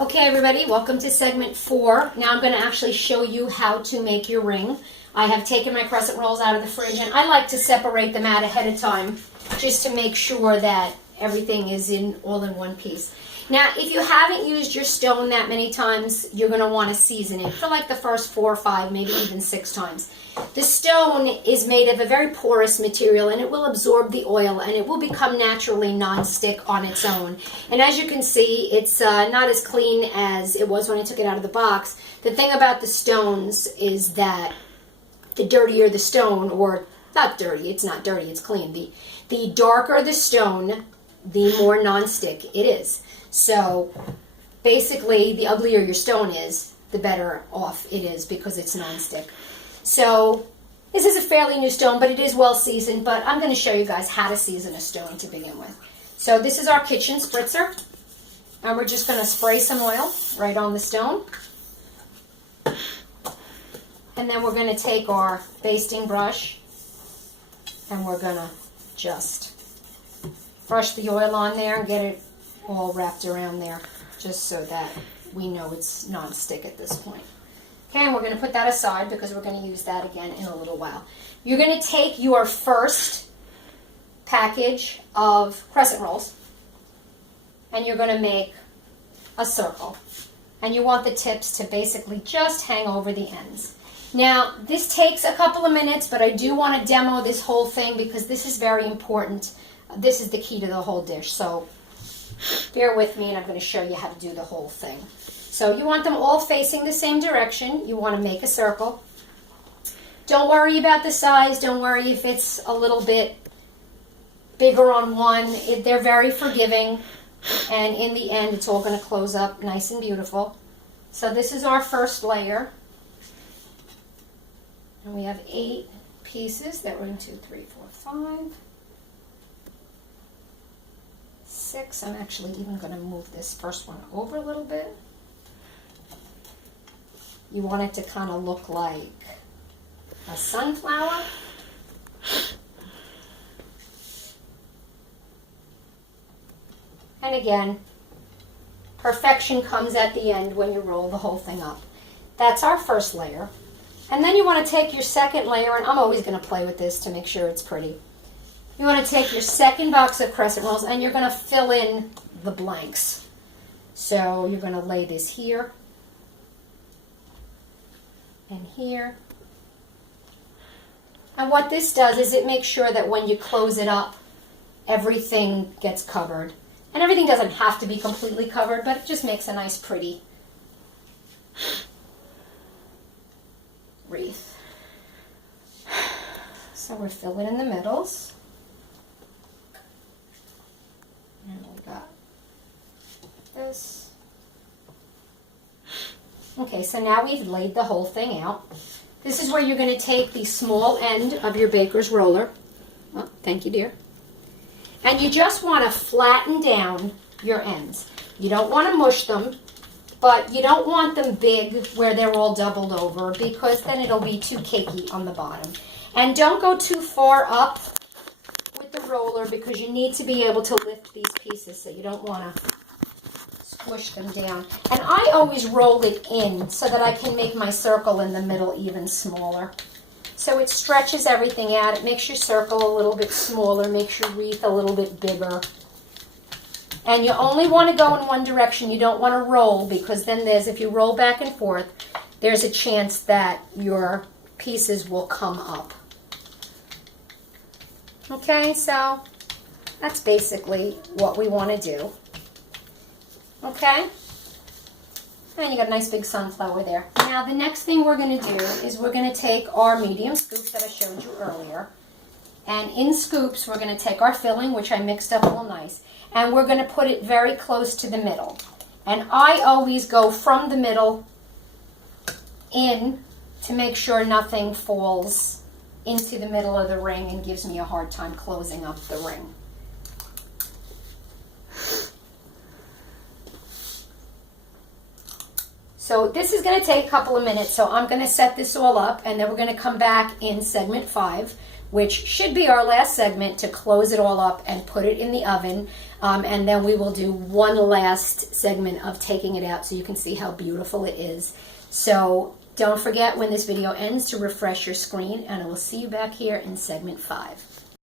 Okay, everybody, welcome to segment 4. Now I'm going to actually show you how to make your ring. I have taken my crescent rolls out of the fridge, and I like to separate them out ahead of time just to make sure that everything is all in one piece. Now, if you haven't used your stone that many times, you're going to want to season it for like the first 4 or 5, maybe even 6 times. The stone is made of a very porous material, and it will absorb the oil, and it will become naturally non-stick on its own. And as you can see, it's not as clean as it was when I took it out of the box. The thing about the stones is that the dirtier the stone, or not dirty, it's not dirty, it's clean. The darker the stone, the more non-stick it is. So basically, the uglier your stone is, the better off it is because it's non-stick. So this is a fairly new stone, but it is well seasoned. But I'm going to show you guys how to season a stone to begin with. So this is our kitchen spritzer, and we're just going to spray some oil right on the stone. And then we're going to take our basting brush, and we're going to just brush the oil on there and get it all wrapped around there, just so that we know it's non-stick at this point. Okay, and we're going to put that aside because we're going to use that again in a little while. You're going to take your first package of crescent rolls, and you're going to make a circle. And you want the tips to basically just hang over the ends. Now, this takes a couple of minutes, but I do want to demo this whole thing because this is very important. This is the key to the whole dish, so bear with me, and I'm going to show you how to do the whole thing. So you want them all facing the same direction. You want to make a circle. Don't worry about the size. Don't worry if it's a little bit bigger on one. They're very forgiving, and in the end, it's all going to close up nice and beautiful. So this is our first layer. And we have 8 pieces. That 1, 2, 3, 4, 5. 6. I'm actually even going to move this first one over a little bit. You want it to kind of look like a sunflower. And again, perfection comes at the end when you roll the whole thing up. That's our first layer. And then you want to take your second layer, and I'm always going to play with this to make sure it's pretty. You want to take your second box of crescent rolls, and you're going to fill in the blanks. So you're going to lay this here, and here. And what this does is it makes sure that when you close it up, everything gets covered. And everything doesn't have to be completely covered, but it just makes a nice, pretty wreath. So we're filling in the middles. And we got this. Okay, so now we've laid the whole thing out. This is where you're going to take the small end of your baker's roller. Oh, thank you, dear. And you just want to flatten down your ends. You don't want to mush them, but you don't want them big where they're all doubled over because then it'll be too cakey on the bottom. And don't go too far up with the roller because you need to be able to lift these pieces, so you don't want to squish them down. And I always roll it in so that I can make my circle in the middle even smaller. So it stretches everything out. It makes your circle a little bit smaller, makes your wreath a little bit bigger. And you only want to go in one direction. You don't want to roll because then if you roll back and forth, there's a chance that your pieces will come up. Okay, so that's basically what we want to do. Okay? And you got a nice big sunflower there. Now the next thing we're going to do is we're going to take our medium scoops that I showed you earlier. And in scoops, we're going to take our filling, which I mixed up all nice, and we're going to put it very close to the middle. And I always go from the middle in to make sure nothing falls into the middle of the ring and gives me a hard time closing up the ring. So this is going to take a couple of minutes, so I'm going to set this all up, and then we're going to come back in segment 5 which should be our last segment to close it all up and put it in the oven. And then we will do one last segment of taking it out so you can see how beautiful it is. So don't forget when this video ends to refresh your screen, and I will see you back here in segment 5.